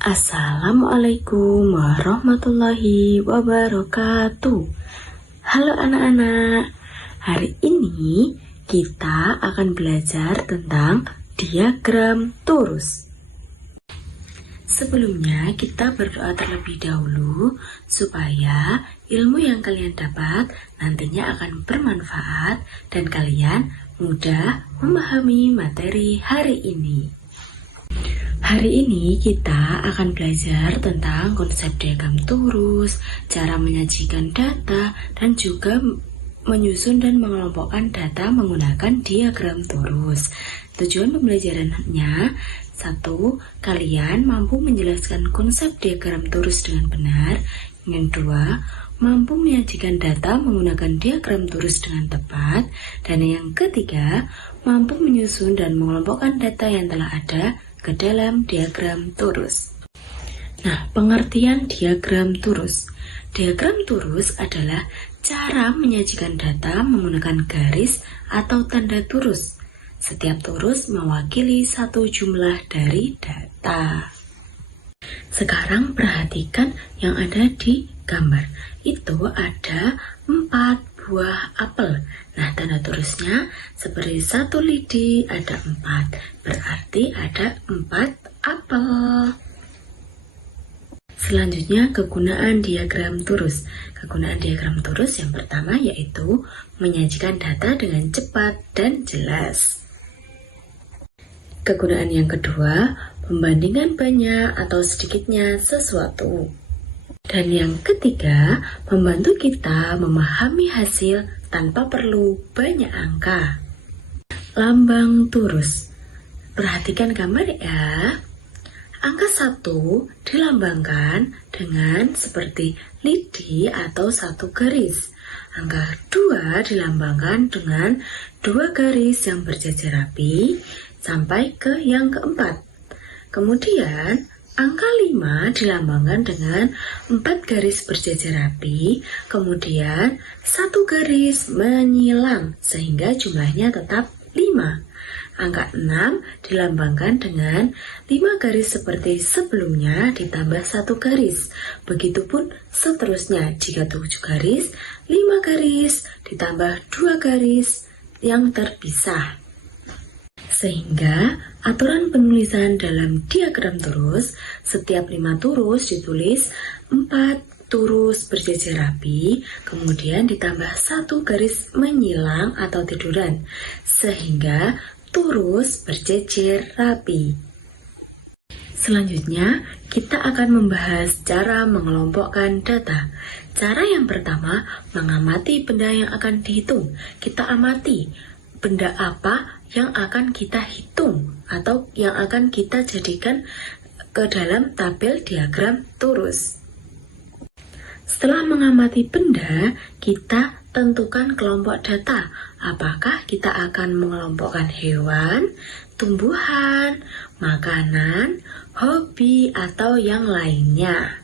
Assalamualaikum warahmatullahi wabarakatuh. Halo anak-anak, hari ini kita akan belajar tentang diagram torus. Sebelumnya kita berdoa terlebih dahulu supaya ilmu yang kalian dapat nantinya akan bermanfaat dan kalian mudah memahami materi hari ini. Hari ini kita akan belajar tentang konsep diagram torus, cara menyajikan data, dan juga menyusun dan mengelompokkan data menggunakan diagram torus. Tujuan pembelajarannya, 1. Kalian mampu menjelaskan konsep diagram torus dengan benar. Yang 2, mampu menyajikan data menggunakan diagram torus dengan tepat. Dan yang ketiga, mampu menyusun dan mengelompokkan data yang telah ada ke dalam diagram torus. Nah, pengertian diagram torus. Diagram torus adalah cara menyajikan data menggunakan garis atau tanda torus. Setiap torus mewakili satu jumlah dari data. Sekarang perhatikan yang ada di gambar. Itu ada 4 buah apel. Nah, tanda torusnya seperti satu lidi ada 4. Berarti ada 4 apel. Selanjutnya, kegunaan diagram torus. Kegunaan diagram torus yang pertama yaitu menyajikan data dengan cepat dan jelas. Kegunaan yang kedua, membandingkan banyak atau sedikitnya sesuatu. Dan yang ketiga, membantu kita memahami hasil tanpa perlu banyak angka. Lambang torus. Perhatikan gambar ya. Angka 1 dilambangkan dengan seperti lidi atau satu garis. Angka 2 dilambangkan dengan 2 garis yang berjajar rapi sampai ke yang keempat. Kemudian angka 5 dilambangkan dengan 4 garis berjajar rapi, kemudian 1 garis menyilang sehingga jumlahnya tetap 5. Angka 6 dilambangkan dengan 5 garis seperti sebelumnya ditambah 1 garis. Begitupun seterusnya, jika 7 garis, 5 garis ditambah 2 garis yang terpisah. Sehingga aturan penulisan dalam diagram torus, setiap 5 torus ditulis 4 torus berjajar rapi, kemudian ditambah 1 garis menyilang atau tiduran, sehingga torus berjejer rapi. Selanjutnya, kita akan membahas cara mengelompokkan data. Cara yang pertama, mengamati benda yang akan dihitung. Kita amati benda apa yang akan kita hitung atau yang akan kita jadikan ke dalam tabel diagram torus. Setelah mengamati benda, kita tentukan kelompok data. Apakah kita akan mengelompokkan hewan, tumbuhan, makanan, hobi, atau yang lainnya.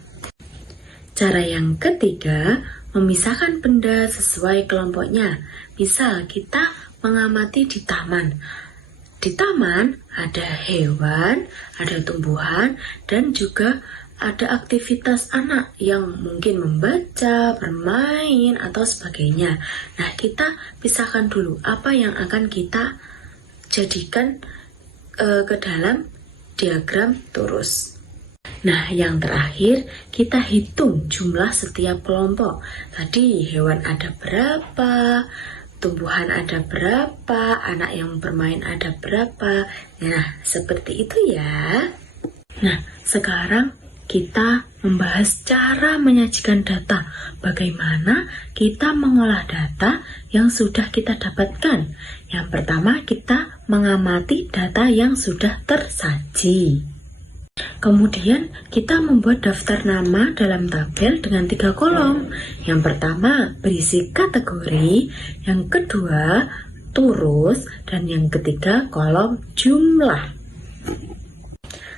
Cara yang ketiga, memisahkan benda sesuai kelompoknya. Misal, kita mengamati di taman. Di taman ada hewan, ada tumbuhan, dan juga ada aktivitas anak yang mungkin membaca, bermain, atau sebagainya. Nah, kita pisahkan dulu apa yang akan kita jadikan ke dalam diagram torus. Nah, yang terakhir, kita hitung jumlah setiap kelompok. Tadi hewan ada berapa, tumbuhan ada berapa, anak yang bermain ada berapa. Nah, seperti itu ya. Nah, sekarang kita membahas cara menyajikan data. Bagaimana kita mengolah data yang sudah kita dapatkan. Yang pertama, kita mengamati data yang sudah tersaji. Kemudian kita membuat daftar nama dalam tabel dengan 3 kolom. Yang pertama berisi kategori, yang kedua torus, dan yang ketiga kolom jumlah.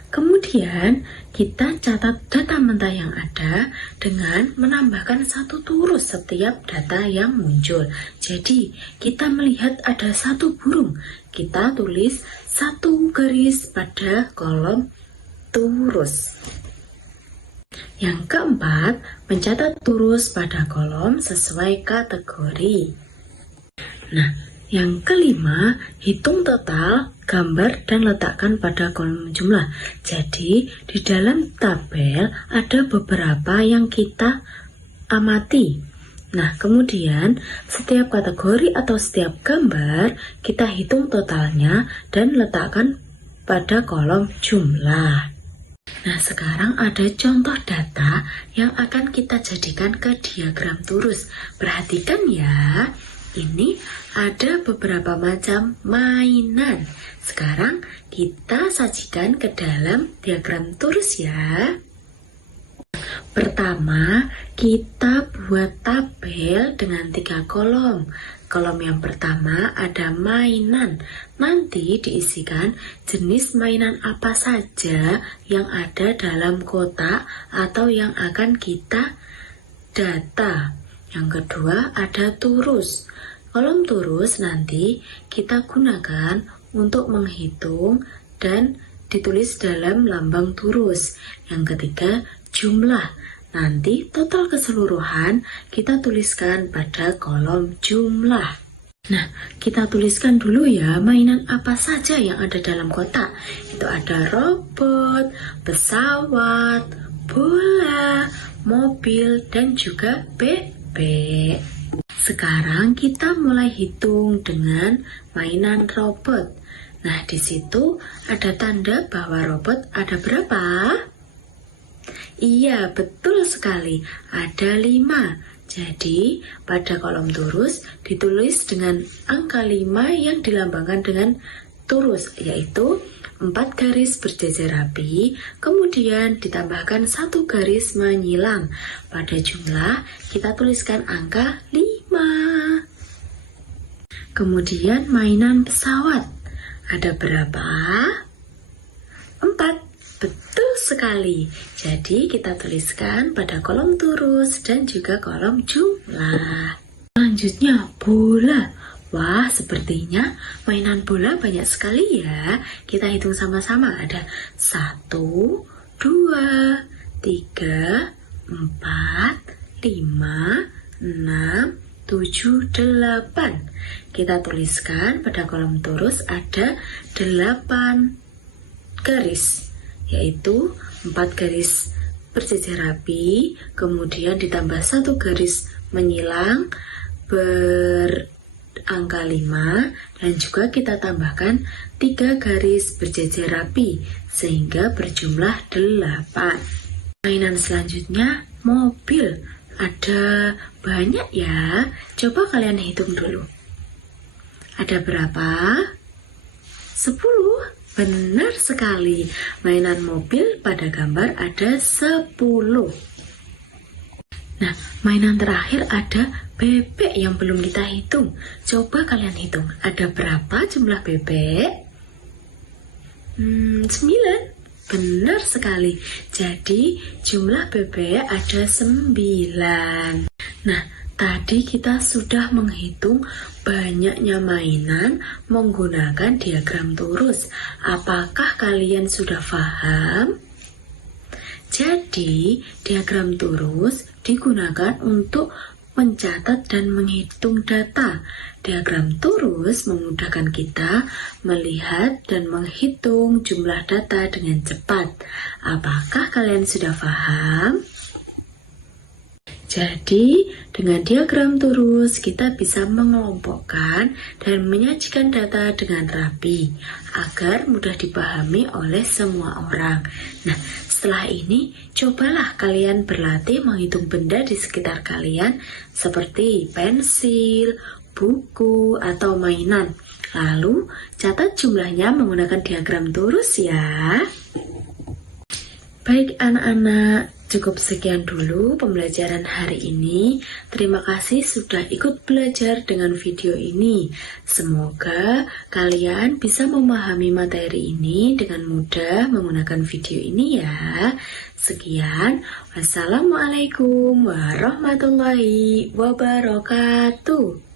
Kemudian kita catat data mentah yang ada dengan menambahkan 1 torus setiap data yang muncul. Jadi kita melihat ada 1 burung, kita tulis 1 garis pada kolom torus. Yang keempat, mencatat turus pada kolom sesuai kategori. Nah, yang kelima, hitung total, gambar, dan letakkan pada kolom jumlah. Jadi, di dalam tabel ada beberapa yang kita amati. Nah, kemudian setiap kategori atau setiap gambar, kita hitung totalnya dan letakkan pada kolom jumlah. Nah, sekarang ada contoh data yang akan kita jadikan ke diagram turus. Perhatikan ya, ini ada beberapa macam mainan. Sekarang kita sajikan ke dalam diagram turus ya. Pertama, kita buat tabel dengan 3 kolom. Kolom yang pertama ada mainan. Nanti diisikan jenis mainan apa saja yang ada dalam kotak atau yang akan kita data. Yang kedua ada turus. Kolom turus nanti kita gunakan untuk menghitung dan ditulis dalam lambang turus. Yang ketiga jumlah. Nanti total keseluruhan kita tuliskan pada kolom jumlah. Nah, kita tuliskan dulu ya mainan apa saja yang ada dalam kotak. Itu ada robot, pesawat, bola, mobil, dan juga bebek. Sekarang kita mulai hitung dengan mainan robot. Nah, di situ ada tanda bahwa robot ada berapa? Iya, betul sekali. Ada 5. Jadi, pada kolom turus ditulis dengan angka 5 yang dilambangkan dengan turus, yaitu 4 garis berjejer rapi, kemudian ditambahkan 1 garis menyilang. Pada jumlah, kita tuliskan angka 5. Kemudian mainan pesawat. Ada berapa? 4. Betul sekali. Jadi kita tuliskan pada kolom turus dan juga kolom jumlah. Selanjutnya bola. Wah, sepertinya mainan bola banyak sekali ya. Kita hitung sama-sama. Ada 1, 2, 3, 4, 5, 6, 7, 8. Kita tuliskan pada kolom turus ada 8 garis, yaitu 4 garis berjejer rapi, kemudian ditambah 1 garis menyilang berangka 5, dan juga kita tambahkan 3 garis berjejer rapi sehingga berjumlah 8. Mainan selanjutnya mobil. Ada banyak ya. Coba kalian hitung dulu. Ada berapa? 10. Benar sekali, mainan mobil pada gambar ada 10. Nah, mainan terakhir ada bebek yang belum kita hitung. Coba kalian hitung, ada berapa jumlah bebek? 9. Benar sekali, jadi jumlah bebek ada 9. Nah, tadi kita sudah menghitung banyaknya mainan menggunakan diagram turus. Apakah kalian sudah paham? Jadi, diagram turus digunakan untuk mencatat dan menghitung data. Diagram turus memudahkan kita melihat dan menghitung jumlah data dengan cepat. Apakah kalian sudah paham? Jadi, dengan diagram turus kita bisa mengelompokkan dan menyajikan data dengan rapi agar mudah dipahami oleh semua orang. Nah, setelah ini cobalah kalian berlatih menghitung benda di sekitar kalian seperti pensil, buku, atau mainan. Lalu, catat jumlahnya menggunakan diagram turus ya. Baik anak-anak, cukup sekian dulu pembelajaran hari ini. Terima kasih sudah ikut belajar dengan video ini. Semoga kalian bisa memahami materi ini dengan mudah menggunakan video ini ya. Sekian, wassalamualaikum warahmatullahi wabarakatuh.